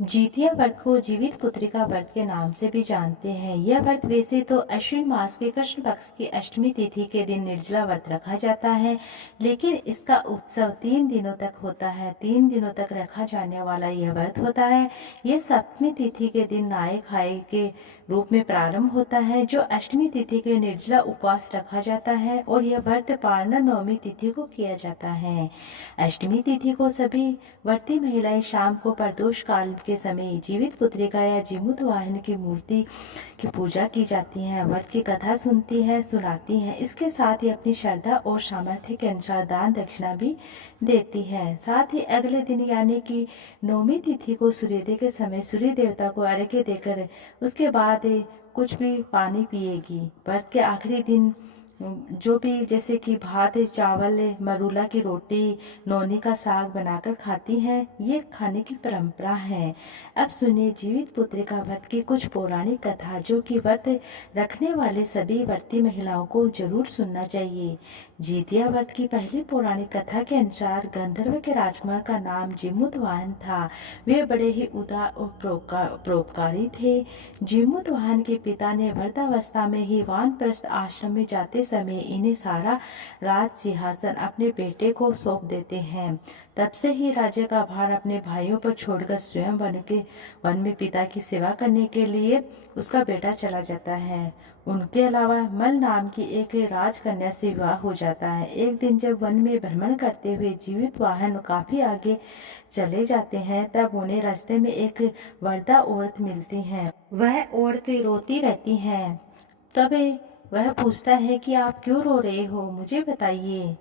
जितिया व्रत को जीवित पुत्रिका व्रत के नाम से भी जानते हैं। यह व्रत वैसे तो अश्विन मास के कृष्ण पक्ष की अष्टमी तिथि के दिन निर्जला व्रत रखा जाता है, लेकिन इसका उत्सव 3 दिनों तक होता है। 3 दिनों तक रखा जाने वाला यह व्रत होता है। यह सप्तमी तिथि के दिन नहाय खाए के रूप में प्रारंभ होता है, जो अष्टमी तिथि के निर्जला उपवास रखा जाता है, और यह व्रत पारना नवमी तिथि को किया जाता है। अष्टमी तिथि को सभी व्रती महिलाएं शाम को प्रदोष काल के समय जीवित पुत्रिका या जीमूत वाहन की मूर्ति की पूजा की जाती है, व्रत की कथा सुनाती हैं। इसके साथ ही अपनी श्रद्धा और सामर्थ्य के अनुसार दान दक्षिणा भी देती है। साथ ही अगले दिन यानी कि नौमी तिथि को सूर्योदय के समय सूर्य देवता को अर्घ्य देकर उसके बाद कुछ भी पानी पिएगी। व्रत के आखिरी दिन जो भी जैसे कि भात चावल मरूला की रोटी नौनी का साग बनाकर खाती हैं, ये खाने की परंपरा है। अब सुनिए जीवित पुत्रिका व्रत की कुछ पौराणिक कथा, जो कि व्रत रखने वाले सभी व्रती महिलाओं को जरूर सुनना चाहिए। जितिया व्रत की पहली पौराणिक कथा के अनुसार गंधर्व के राजकुमार का नाम जिमुतवाहन था। वे बड़े ही उदार और परोपकारी थे। जिमुतवाहन के पिता ने वृद्धावस्था में ही वानप्रस्थ आश्रम में जाते समय इन्हें सारा राज सिंहासन अपने बेटे को सौंप देते हैं। तब से ही राज्य का भार अपने भाइयों पर छोड़कर स्वयं वन में पिता की सेवा करने के लिए उसका बेटा चला जाता है। उनके अलावा मल नाम की एक राजकन्या से विवाह हो जाता है। एक दिन जब वन में भ्रमण करते हुए जीवित वाहन काफी आगे चले जाते हैं, तब उन्हें रास्ते में एक वृद्धा औरत मिलती है। वह औरत रोती रहती है। तब वह पूछता है कि आप क्यों रो रहे हो, मुझे बताइए।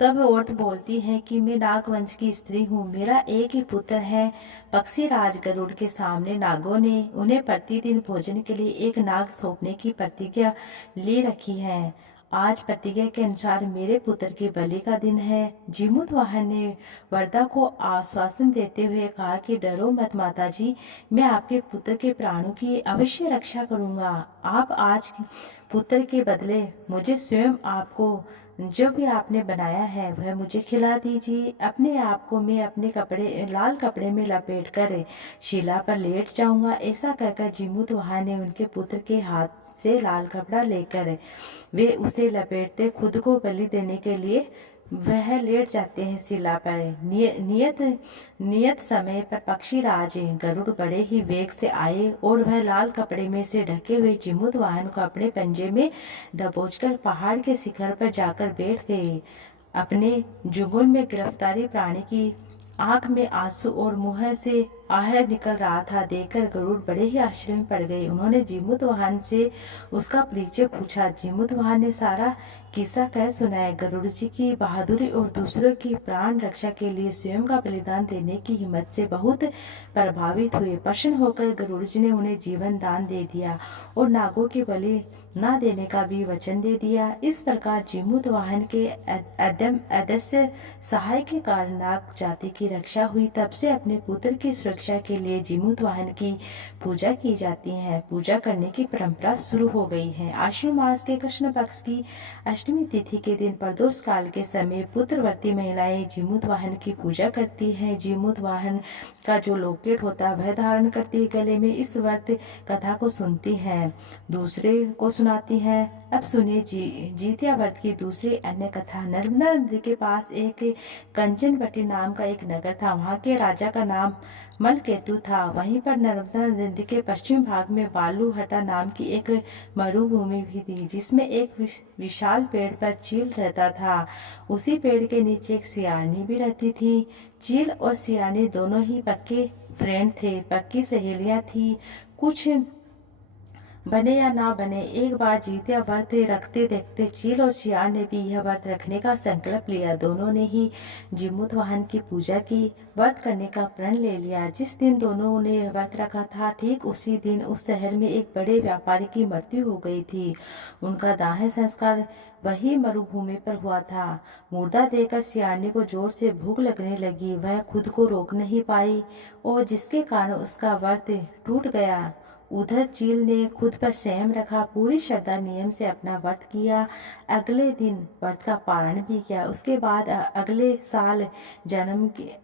तब औरत बोलती है कि मैं नागवंश की स्त्री हूँ, मेरा एक ही पुत्र है। पक्षीराज गरुड़ के सामने नागों ने उन्हें प्रतिदिन भोजन के लिए एक नाग सौंपने की प्रतिज्ञा ले रखी है। आज प्रतिज्ञा के अनुसार मेरे पुत्र के बलि का दिन है। जिमुतवाहन ने वरदा को आश्वासन देते हुए कहा कि डरो मत माताजी, मैं आपके पुत्र के प्राणों की अवश्य रक्षा करूंगा। आप आज पुत्र के बदले मुझे स्वयं आपको जो भी आपने बनाया है वह मुझे खिला दीजिए। अपने आप को मैं अपने लाल कपड़े में लपेट कर शिला पर लेट जाऊंगा। ऐसा कहकर जिमुतवाहन ने उनके पुत्र के हाथ से लाल कपड़ा लेकर वे उसे लपेटते खुद को बलि देने के लिए वह लेट जाते हैं शिला पर। नियत समय पर पक्षीराज गरुड़ बड़े ही वेग से आए और वह लाल कपड़े में से ढके हुए जिमुतवाहन को अपने पंजे में दबोचकर पहाड़ के शिखर पर जाकर बैठ गए। अपने जुगुन में गिरफ्तारी प्राणी की आंख में आंसू और मुंह से आह निकल रहा था देखकर गरुड़ बड़े ही आश्चर्य में पड़ गए। उन्होंने जिमुतवाहन से उसका परिचय पूछा। जिमुतवाहन ने सारा किस्सा कह सुनाया। गरुड़ जी की बहादुरी और दूसरों की प्राण रक्षा के लिए स्वयं का बलिदान देने की हिम्मत से बहुत प्रभावित हुए। प्रसन्न होकर गरुड़ जी ने उन्हें जीवन दान दे दिया और नागों के बलि न देने का भी वचन दे दिया। इस प्रकार जिमुतवाहन के अदृश्य सहाय के कारण नाग जाति की रक्षा हुई। तब से अपने पुत्र की सुरक्षा के लिए जिमुतवाहन की पूजा की जाती है। पूजा करने की परंपरा शुरू हो गई है। आश्विन मास के कृष्ण पक्ष की अष्टमी तिथि के दिन प्रदोष काल के समय पुत्रवती महिलाएं जिमुतवाहन की पूजा करती हैं। जिमुतवाहन का जो लॉकेट होता है वह धारण करती है गले में। इस व्रत कथा को सुनती है, दूसरे को सुनाती है। अब सुनिए जितिया व्रत की दूसरी अन्य कथा। नर्मदा नदी के पास एक कंचनवटी नाम का एक नगर था। वहाँ के राजा का नाम मलकेतु था। वहीं पर नर्मदा नदी के पश्चिम भाग में बालूहटा नाम की एक मरुभूमि भी थी, जिसमें एक विशाल पेड़ पर चील रहता था। उसी पेड़ के नीचे एक सियारनी भी रहती थी। चील और सियारनी दोनों ही पक्के फ्रेंड थे, पक्की सहेलियां थी। कुछ बने या ना बने, एक बार जितिया व्रत रखते देखते चील और सियार ने भी यह व्रत रखने का संकल्प लिया। दोनों ने ही जिमुतवाहन की पूजा की, व्रत करने का प्रण ले लिया। जिस दिन दोनों ने यह व्रत रखा था, ठीक उसी दिन उस शहर में एक बड़े व्यापारी की मृत्यु हो गई थी। उनका दाह संस्कार वही मरुभूमि पर हुआ था। मुर्दा देखकर सियारनी को जोर से भूख लगने लगी। वह खुद को रोक नहीं पाई और जिसके कारण उसका व्रत टूट गया। उधर चील ने खुद पर संयम रखा, पूरी श्रद्धा नियम से अपना व्रत किया। अगले दिन व्रत का पारण भी किया। उसके बाद अगले साल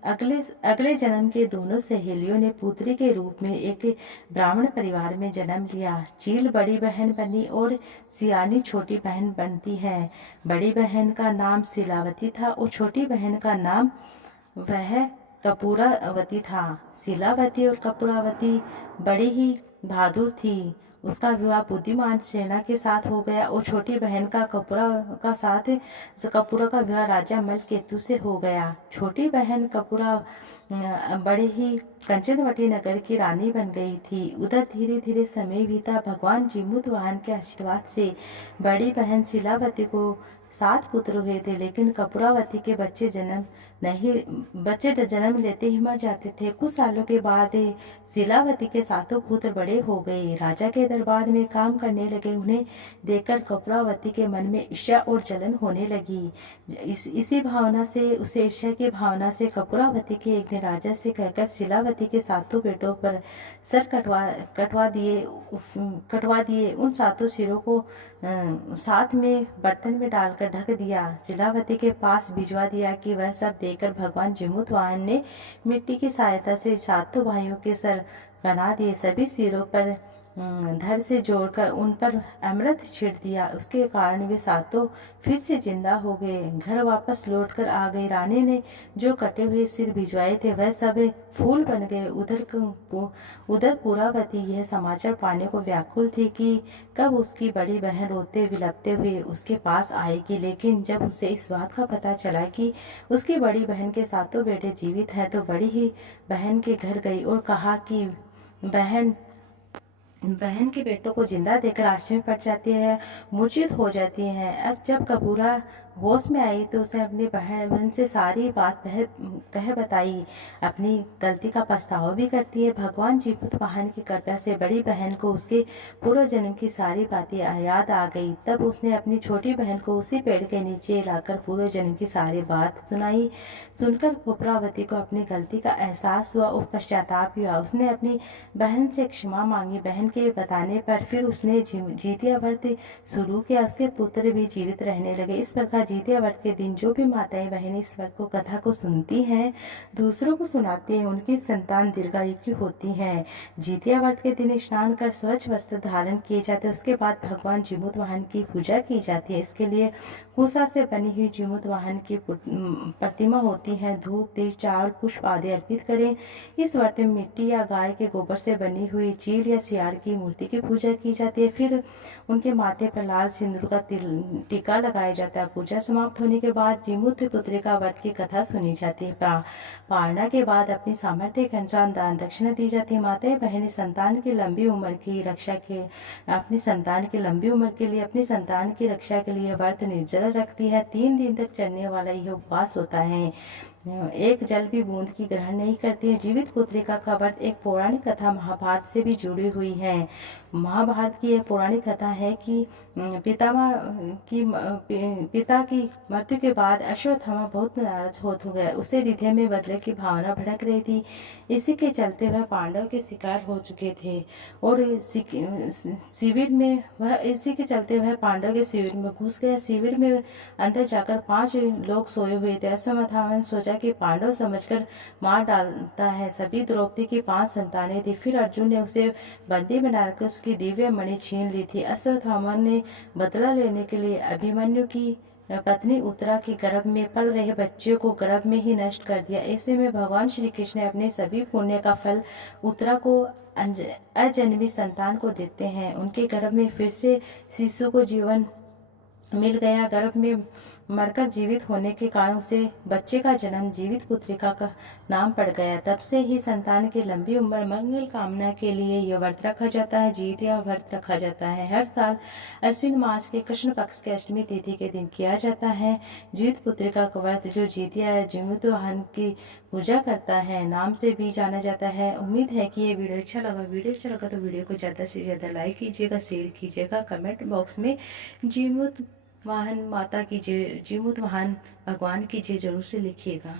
अगले जन्म के दोनों सहेलियों ने पुत्री के रूप में एक ब्राह्मण परिवार में जन्म लिया। चील बड़ी बहन बनी और सियानी छोटी बहन बनती है। बड़ी बहन का नाम शिलावती था और छोटी बहन का नाम वह कपूरावती था। शिलावती और कपूरावती बड़ी ही बहादुर थी। उसका विवाह बुद्धिमान सेना के साथ हो गया और छोटी बहन का कपूरा का विवाह राजा मल केतु से हो गया। छोटी बहन कपूरा बड़े ही कंचनवटी नगर की रानी बन गई थी। उधर धीरे धीरे समय बीता। भगवान जीमूत वाहन के आशीर्वाद से बड़ी बहन शिलावती को 7 पुत्र हुए थे, लेकिन कपूरावती के बच्चे जन्म लेते ही मर जाते थे। कुछ सालों के बाद शिलावती के 7 पुत्र बड़े हो गए, राजा के दरबार में काम करने लगे। उन्हें देखकर कपूरावती के मन में ईर्ष्या और जलन होने लगी। इसी भावना से उसे ईर्ष्या की भावना से कपूरावती के एक दिन राजा से कहकर शिलावती के 7 बेटों पर सर कटवा दिए। उन 7 सिरों को साथ में बर्तन में डालकर ढक दिया। शिलावती के पास भिजवा दिया कि वह सब देखकर भगवान जीमूत वाहन ने मिट्टी की सहायता से 7 भाइयों के सर बना दिए। सभी सिरों पर धड़ से जोड़कर उन पर अमृत छिड़ दिया। उसके कारण वे 7 फिर से जिंदा हो गए। घर वापस लौटकर आ गई। रानी ने जो कटे हुए सिर भिजवाए थे वह सब फूल बन गए। उधर पूरावती यह समाचार पाने को व्याकुल थी कि कब उसकी बड़ी बहन रोते विलपते हुए उसके पास आएगी। लेकिन जब उसे इस बात का पता चला कि उसकी बड़ी बहन के 7 बेटे जीवित हैं, तो बड़ी ही बहन के घर गई और कहा कि बहन के बेटों को जिंदा देखकर आश्चर्य में पड़ जाती है, मूर्छित हो जाती है। अब जब कपूरा होश में आई तो उसने अपनी बहन से सारी बात कह बताई। अपनी गलती का पछतावा भी करती है। भगवान जीमूत वाहन की कृपा से बड़ी बहन को उसके पूर्व जन्म की सारी बातें याद आ गई। तब उसने अपनी छोटी बहन को उसी पेड़ के नीचे लाकर पूर्व जन्म की सारी बात सुनाई। सुनकर कपूरावती को अपनी गलती का एहसास हुआ और पश्चाताप हुआ। उसने अपनी बहन से क्षमा मांगी। बहन के बताने पर फिर उसने जितिया व्रत शुरू किया। उसके पुत्र भी जीवित रहने लगे। इस प्रकार जितिया व्रत के दिन जो भी माताएं बहनें इस व्रत को कथा को सुनती हैं, दूसरों को सुनाती हैं, उनकी संतान दीर्घायु की होती हैं। जितिया व्रत के दिन स्नान कर स्वच्छ वस्त्र धारण किए जाते हैं। उसके बाद भगवान जीमूत वाहन की पूजा की जाती है। इसके लिए कुसा से बनी हुई जीमूत वाहन की प्रतिमा होती है। धूप दीप चावल पुष्प आदि अर्पित करें। इस व्रत में मिट्टी या गाय के गोबर से बनी हुई चील या सियार की मूर्ति की पूजा की जाती है। फिर उनके माथे पर लाल सिंदूर का टीका लगाया जाता है। पूजा समाप्त होने के बाद जीमूत पुत्रिका व्रत की कथा सुनी जाती है। पारणा के बाद अपनी सामर्थ्य के अनुसार दान दक्षिणा दी जाती है। माताएं बहनें संतान की लंबी उम्र की रक्षा के अपनी संतान की लंबी उम्र के लिए अपनी संतान की रक्षा के लिए व्रत निर्जला रखती है। 3 दिन तक चलने वाला यह उपवास होता है। एक जल भी बूंद की ग्रहण नहीं करती है। जीवित पुत्रिका का व्रत एक पौराणिक कथा महाभारत से भी जुड़ी हुई है। महाभारत की यह पौराणिक कथा है कि पिता की मृत्यु के बाद अश्वत्थामा बहुत नाराज हो गया। उसे हृदय में बदले की भावना भड़क रही थी। इसी के चलते वह पांडव के शिकार हो चुके थे और इसी के चलते वह पांडव के शिविर में घुस गया। शिविर में अंदर जाकर 5 लोग सोए हुए थे। अश्वत्थामा सोचा कि पांडव समझकर मार डालता है। सभी द्रौपदी की 5 संतानें थी। फिर अर्जुन ने उसे बंदी बनाकर उसकी दिव्य मणि छीन ली थी। अश्वत्थामा ने बदला लेने के लिए अभिमन्यु की पत्नी उत्तरा के गर्भ में पल रहे बच्चे को गर्भ में ही नष्ट कर दिया। ऐसे में भगवान श्री कृष्ण अपने सभी पुण्य का फल उत्तरा को अजन्मी संतान को देते हैं। उनके गर्भ में फिर से शिशु को जीवन मिल गया। गर्भ में मरकर जीवित होने के कारण उसे बच्चे का जन्म जीवित पुत्रिका का नाम पड़ गया। तब से ही संतान की लंबी उम्र मंगल कामना के लिए यह व्रत रखा जाता है। जितिया व्रत रखा जाता है। हर साल अश्विन मास के कृष्ण पक्ष के अष्टमी तिथि के दिन किया जाता है। जीवित पुत्रिका का व्रत जो जितिया जीमूत वाहन की पूजा करता है नाम से भी जाना जाता है। उम्मीद है कि ये वीडियो अच्छा लगा तो वीडियो को ज़्यादा से ज़्यादा लाइक कीजिएगा, शेयर कीजिएगा। कमेंट बॉक्स में जीमूत वाहन माता की जय, जीमूत वाहन भगवान की जय जरूर से लिखिएगा।